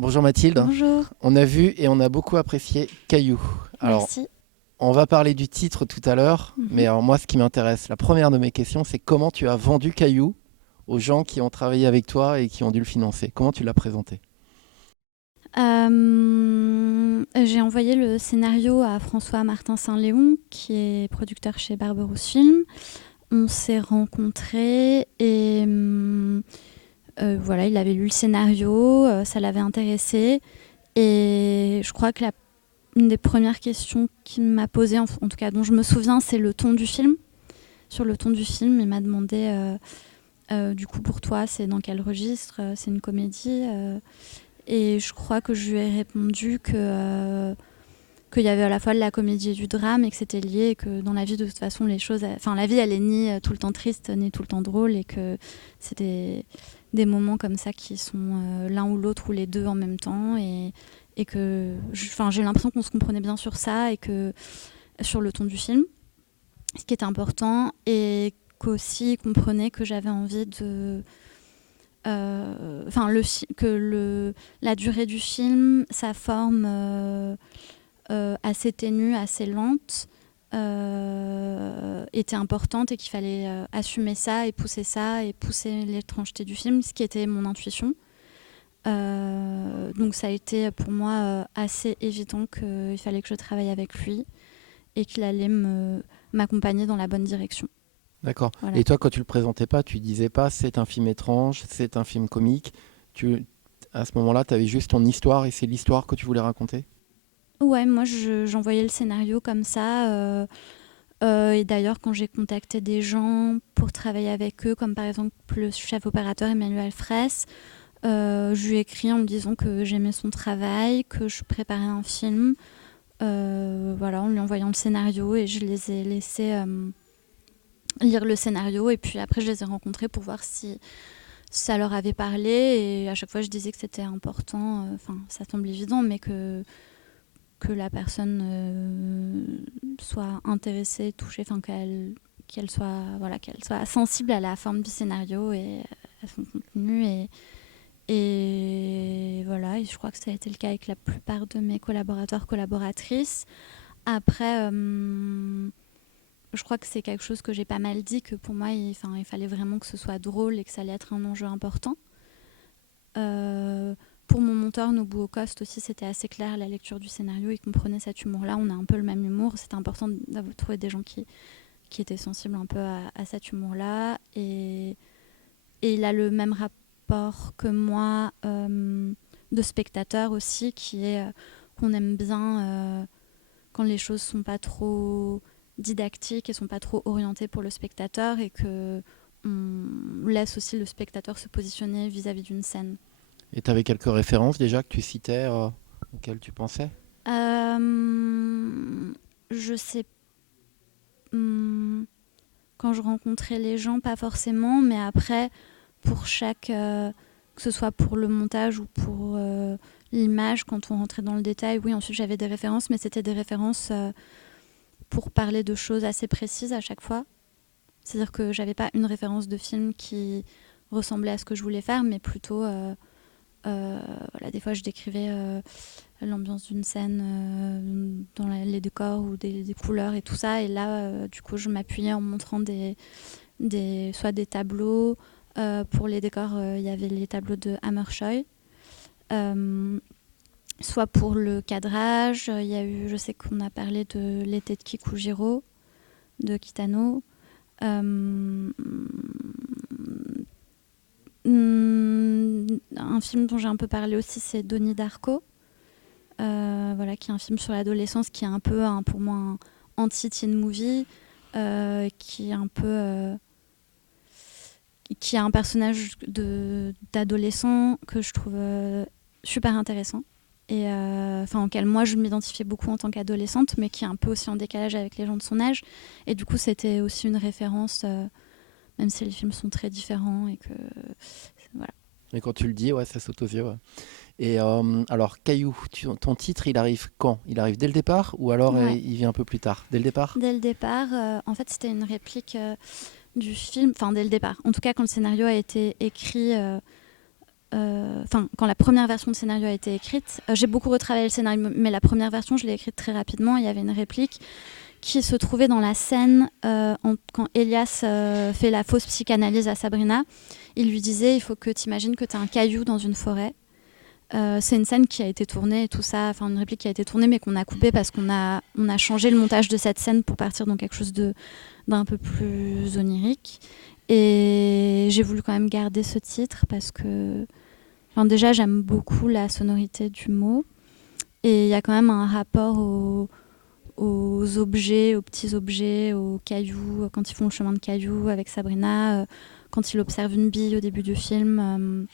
Bonjour Mathilde. Bonjour, On a vu et on a beaucoup apprécié Caillou. Alors, merci. on va parler du titre tout à l'heure, mais Mhm. alors moi, ce qui m'intéresse, la première de mes questions, c'est comment tu as vendu Caillou aux gens qui ont travaillé avec toi et qui ont dû le financer. Comment tu l'as présenté? J'ai envoyé le scénario à François Martin Saint-Léon, qui est producteur chez Barberousse Film. On s'est rencontrés et voilà, il avait lu le scénario, ça l'avait intéressé. Et je crois que une des premières questions qu'il m'a posées, en tout cas dont je me souviens, c'est le ton du film. Sur le ton du film, il m'a demandé du coup pour toi, c'est dans quel registre? C'est une comédie? Et je crois que je lui ai répondu qu'il y avait à la fois de la comédie et du drame et que c'était lié et que dans la vie de toute façon les choses, enfin la vie elle est ni tout le temps triste ni tout le temps drôle et que c'était des moments comme ça qui sont l'un ou l'autre ou les deux en même temps et que j'ai eu l'impression qu'on se comprenait bien sur ça et que sur le ton du film, ce qui était important et qu'aussi il comprenait que j'avais envie de la durée du film, sa forme assez ténue, assez lente, était importante et qu'il fallait assumer ça et pousser l'étrangeté du film, ce qui était mon intuition. Donc ça a été pour moi assez évident qu'il fallait que je travaille avec lui et qu'il allait m'accompagner dans la bonne direction. D'accord. Voilà. Et toi, quand tu le présentais pas, tu disais pas c'est un film étrange, c'est un film comique. Tu, à ce moment-là, tu avais juste ton histoire et c'est l'histoire que tu voulais raconter? Ouais, moi j'envoyais le scénario comme ça. Et d'ailleurs, quand j'ai contacté des gens pour travailler avec eux, comme par exemple le chef opérateur Emmanuel Fraisse, je lui ai écrit en me disant que j'aimais son travail, que je préparais un film, voilà, en lui envoyant le scénario et je les ai laissés lire le scénario et puis après je les ai rencontrés pour voir si ça leur avait parlé et à chaque fois je disais que c'était important, enfin ça semble évident, mais que la personne soit intéressée, touchée, enfin qu'elle soit voilà qu'elle soit sensible à la forme du scénario et à son contenu et voilà et je crois que ça a été le cas avec la plupart de mes collaborateurs collaboratrices. Après je crois que c'est quelque chose que j'ai pas mal dit que pour moi il fallait vraiment que ce soit drôle et que ça allait être un enjeu important. Pour mon monteur, Nobuo Coste aussi, c'était assez clair la lecture du scénario. Il comprenait cet humour-là. On a un peu le même humour. C'était important d'avoir trouvé des gens qui étaient sensibles un peu à cet humour-là. Et il a le même rapport que moi de spectateur aussi, qui est qu'on aime bien quand les choses sont pas trop didactiques et sont pas trop orientées pour le spectateur et que on laisse aussi le spectateur se positionner vis-à-vis d'une scène. Et tu avais quelques références déjà que tu citais auxquelles tu pensais? Je sais, hum, quand je rencontrais les gens, pas forcément, mais après, pour chaque, que ce soit pour le montage ou pour l'image, quand on rentrait dans le détail, oui, ensuite j'avais des références, mais c'était des références pour parler de choses assez précises à chaque fois. C'est-à-dire que j'avais pas une référence de film qui ressemblait à ce que je voulais faire, mais plutôt, voilà, des fois je décrivais l'ambiance d'une scène dans les décors ou des couleurs et tout ça. Et là, du coup, je m'appuyais en montrant soit des tableaux. Pour les décors, il y avait les tableaux de Hammershoy. Euh, Soit pour le cadrage, il y a eu, je sais qu'on a parlé de l'été de Kikujiro, de Kitano. Euh, un film dont j'ai un peu parlé aussi, c'est Donnie Darko, voilà, qui est un film sur l'adolescence qui est un peu pour moi un anti-teen movie, qui est un peu qui a un personnage d'adolescent que je trouve super intéressant et auquel moi je m'identifiais beaucoup en tant qu'adolescente, mais qui est un peu aussi en décalage avec les gens de son âge. Et du coup, c'était aussi une référence, même si les films sont très différents et que voilà. Et quand tu le dis, ouais, ça saute aux yeux. Ouais. Et alors, Caillou, ton titre, il arrive quand? Il arrive dès le départ ou alors Ouais. il vient un peu plus tard? Dès le départ? Dès le départ, en fait, c'était une réplique du film, enfin dès le départ. En tout cas, quand le scénario a été écrit, quand la première version de scénario a été écrite, j'ai beaucoup retravaillé le scénario, mais la première version, je l'ai écrite très rapidement. Il y avait une réplique qui se trouvait dans la scène quand Elias fait la fausse psychanalyse à Sabrina. Il lui disait, il faut que tu imagines que tu as un caillou dans une forêt. C'est une scène qui a été tournée et tout ça, enfin une réplique qui a été tournée mais qu'on a coupée parce qu'on a changé le montage de cette scène pour partir dans quelque chose d'un peu plus onirique. Et j'ai voulu quand même garder ce titre parce que déjà j'aime beaucoup la sonorité du mot et il y a quand même un rapport aux objets, aux petits objets, aux cailloux, quand ils font le chemin de cailloux avec Sabrina, quand il observe une bille au début du film.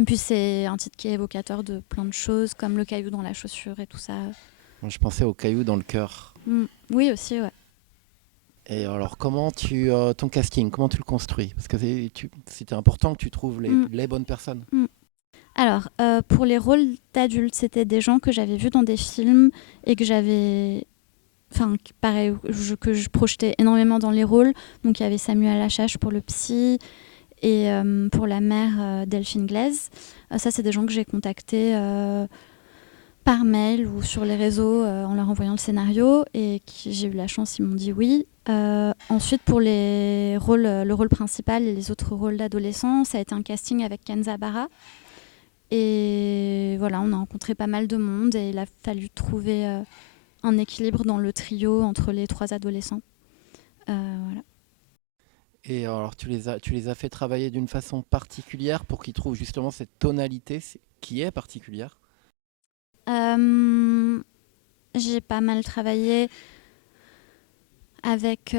Et puis c'est un titre qui est évocateur de plein de choses, comme le caillou dans la chaussure et tout ça. Moi, je pensais au caillou dans le cœur. Oui, aussi, ouais. Et alors, comment ton casting, comment tu le construis? Parce que c'était important que tu trouves les bonnes personnes. Alors, pour les rôles d'adultes, c'était des gens que j'avais vus dans des films et que j'avais... Enfin, pareil, que je projetais énormément dans les rôles. Donc, il y avait Samuel Achache pour le psy et pour la mère Delphine Glaise. Ça, c'est des gens que j'ai contactés par mail ou sur les réseaux en leur envoyant le scénario et j'ai eu la chance, ils m'ont dit oui. Ensuite, pour les rôles, le rôle principal et les autres rôles d'adolescents, ça a été un casting avec Kenza Barra. Et voilà, on a rencontré pas mal de monde et il a fallu trouver un équilibre dans le trio entre les 3 adolescents. Voilà. Et alors, tu les as fait travailler d'une façon particulière pour qu'ils trouvent justement cette tonalité qui est particulière? J'ai pas mal travaillé avec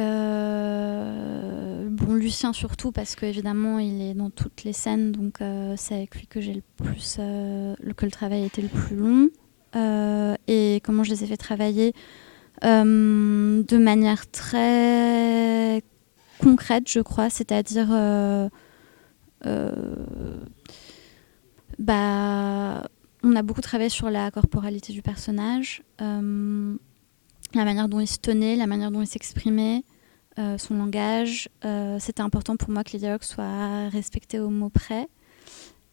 Lucien surtout parce qu'évidemment il est dans toutes les scènes, donc c'est avec lui que j'ai que le travail était le plus long. Et comment je les ai fait travailler de manière très concrète, je crois, c'est-à-dire on a beaucoup travaillé sur la corporalité du personnage, la manière dont il se tenait, la manière dont il s'exprimait, son langage. C'était important pour moi que les dialogues soient respectés au mot près.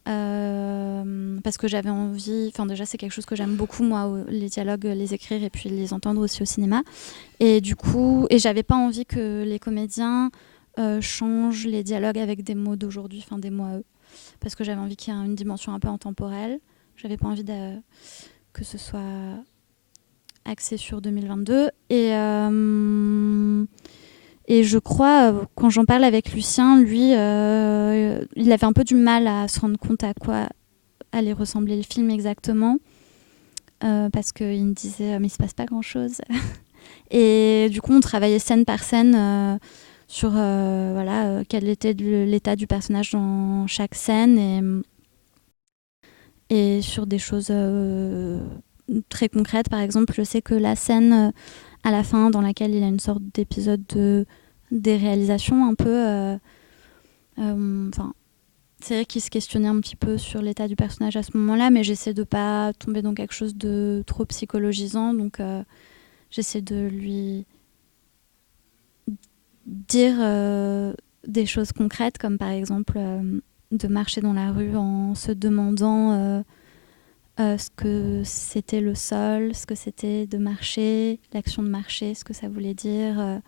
Parce que j'avais envie, déjà c'est quelque chose que j'aime beaucoup moi, les dialogues, les écrire et puis les entendre aussi au cinéma. Et du coup, j'avais pas envie que les comédiens changent les dialogues avec des mots d'aujourd'hui, des mots à eux. Parce que j'avais envie qu'il y ait une dimension un peu intemporelle. J'avais pas envie que ce soit axé sur 2022. Et je crois, quand j'en parle avec Lucien, lui, il avait un peu du mal à se rendre compte à quoi allait ressembler le film exactement. Parce qu'il me disait, mais il se passe pas grand-chose. Et du coup, on travaillait scène par scène sur quel était l'état du personnage dans chaque scène et sur des choses très concrètes. Par exemple, je sais que la scène à la fin dans laquelle il a une sorte d'épisode de déréalisation un peu... c'est vrai qu'il se questionnait un petit peu sur l'état du personnage à ce moment-là, mais j'essaie de pas tomber dans quelque chose de trop psychologisant, donc j'essaie de lui dire des choses concrètes, comme par exemple de marcher dans la rue en se demandant ce que c'était le sol, ce que c'était de marcher, l'action de marcher, ce que ça voulait dire,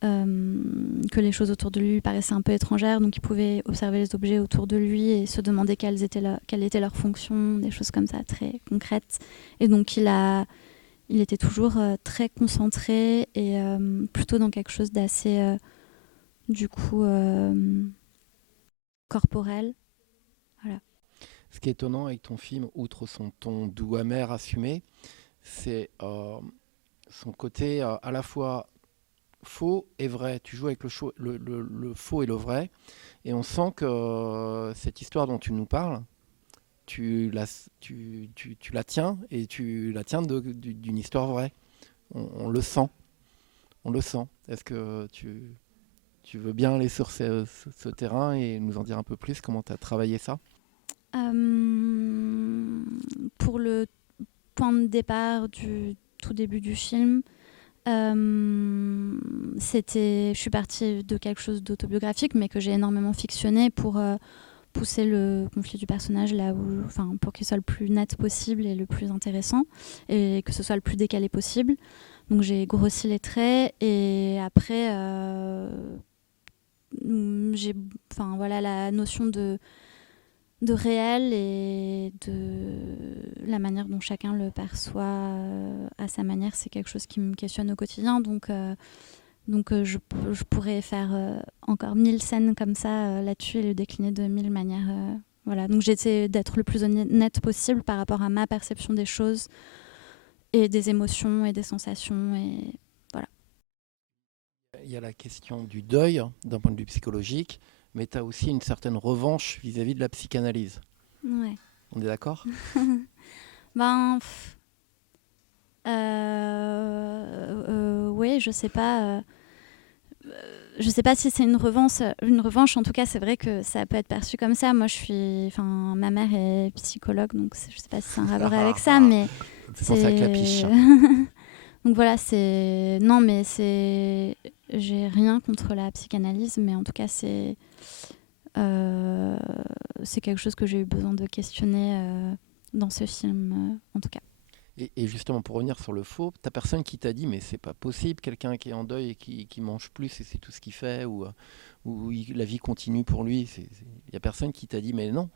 que les choses autour de lui paraissaient un peu étrangères, donc il pouvait observer les objets autour de lui et se demander quelle était leur fonction, des choses comme ça très concrètes. Et donc il était toujours très concentré et plutôt dans quelque chose d'assez du coup corporel. Voilà. Ce qui est étonnant avec ton film, outre son ton doux amer assumé, c'est son côté à la fois faux et vrai. Tu joues avec le faux et le vrai, et on sent que cette histoire dont tu nous parles, tu la tiens, et tu la tiens d'une histoire vraie. On le sent. On le sent. Est-ce que tu veux bien aller sur ce terrain et nous en dire un peu plus comment tu as travaillé ça? Pour le point de départ du tout début du film, je suis partie de quelque chose d'autobiographique, mais que j'ai énormément fictionné pour pousser le conflit du personnage là où, enfin, pour qu'il soit le plus net possible et le plus intéressant, et que ce soit le plus décalé possible. Donc j'ai grossi les traits, et après j'ai, enfin voilà, la notion de réel et de la manière dont chacun le perçoit à sa manière, c'est quelque chose qui me questionne au quotidien. Donc je pourrais faire encore 1000 scènes comme ça là-dessus et le décliner de 1000 manières. Voilà. Donc j'essaie d'être le plus honnête possible par rapport à ma perception des choses et des émotions et des sensations. Et voilà. Il y a la question du deuil d'un point de vue psychologique, mais tu as aussi une certaine revanche vis-à-vis de la psychanalyse. Ouais. On est d'accord? Ben, oui, je sais pas. Je sais pas si c'est une revanche. Une revanche, en tout cas, c'est vrai que ça peut être perçu comme ça. Moi, ma mère est psychologue, donc je sais pas si c'est un rapport avec ça, mais C'est pour ça que la piche. Donc voilà, non, mais j'ai rien contre la psychanalyse, mais en tout cas, c'est quelque chose que j'ai eu besoin de questionner dans ce film, en tout cas. Et justement, pour revenir sur le faux, t'as personne qui t'a dit mais c'est pas possible, quelqu'un qui est en deuil et qui mange plus et c'est tout ce qu'il fait, ou la vie continue pour lui. Il y a personne qui t'a dit mais non.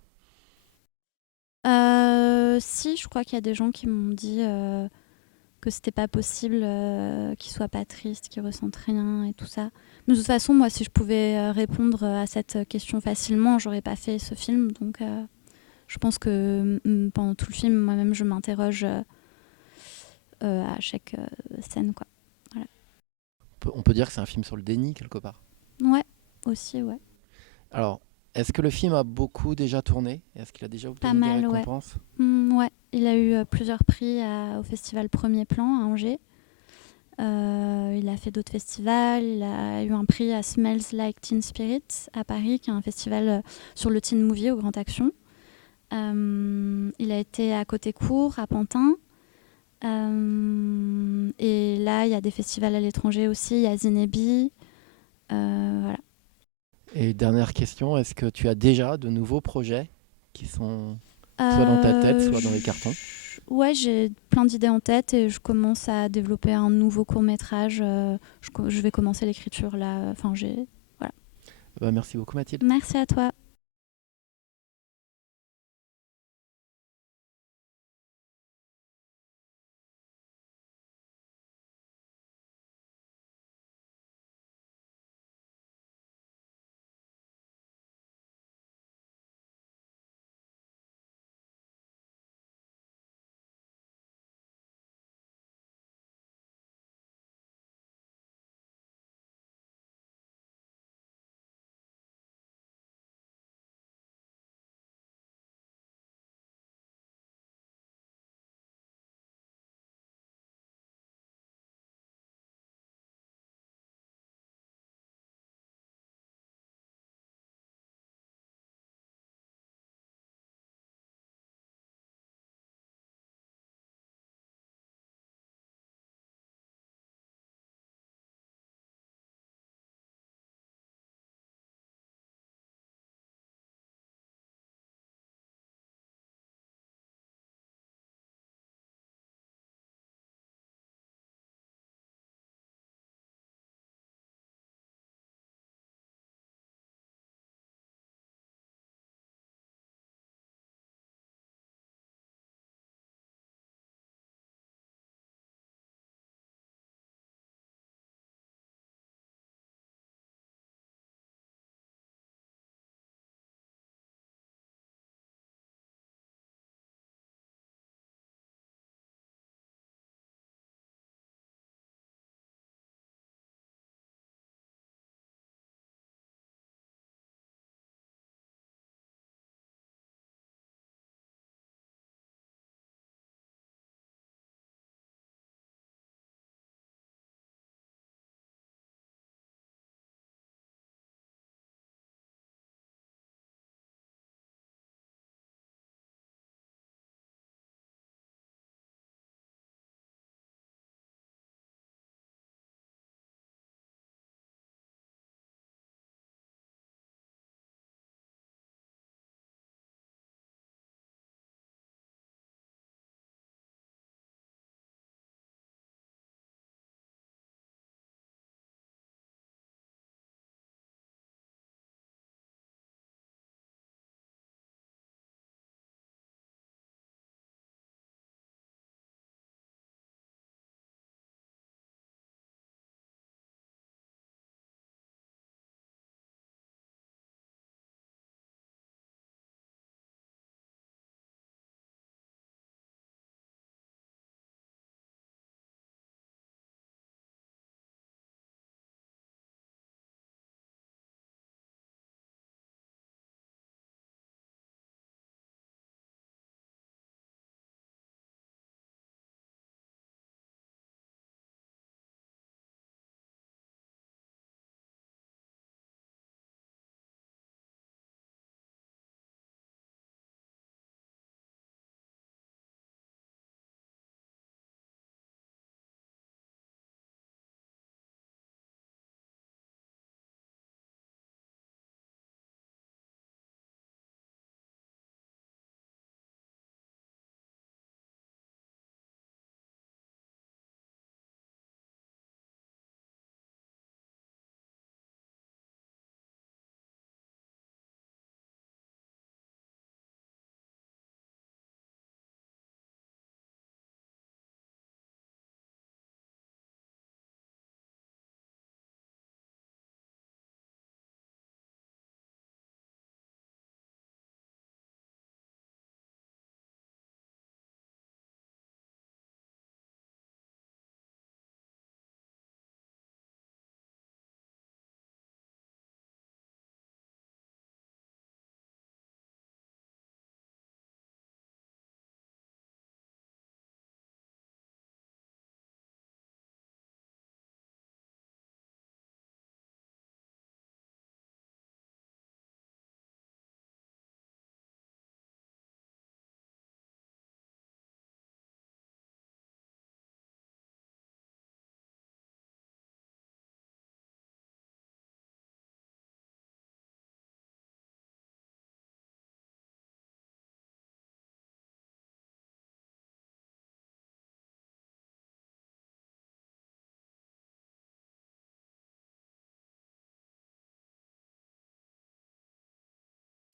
Si, je crois qu'il y a des gens qui m'ont dit que c'était pas possible, qu'il soit pas triste, qu'il ressente rien et tout ça. Mais de toute façon, moi, si je pouvais répondre à cette question facilement, j'aurais pas fait ce film. Donc, je pense que pendant tout le film, moi-même, je m'interroge à chaque scène, quoi. Voilà. On peut dire que c'est un film sur le déni quelque part. Ouais, aussi, ouais. Alors, est-ce que le film a beaucoup déjà tourné? Est-ce qu'il a déjà Pas obtenu des mal, ouais. récompenses? Ouais, il a eu plusieurs prix au festival Premier Plan à Angers. Il a fait d'autres festivals. Il a eu un prix à Smells Like Teen Spirit à Paris, qui est un festival sur le teen movie au Grand Action. Il a été à Côté Court, à Pantin. Et là, il y a des festivals à l'étranger aussi. Il y a Zinébi. Voilà. Et dernière question, est-ce que tu as déjà de nouveaux projets qui sont soit dans ta tête, soit dans les cartons? Ouais, j'ai plein d'idées en tête et je commence à développer un nouveau court-métrage. Je vais commencer l'écriture là. Enfin, voilà. Bah, merci beaucoup Mathilde. Merci à toi.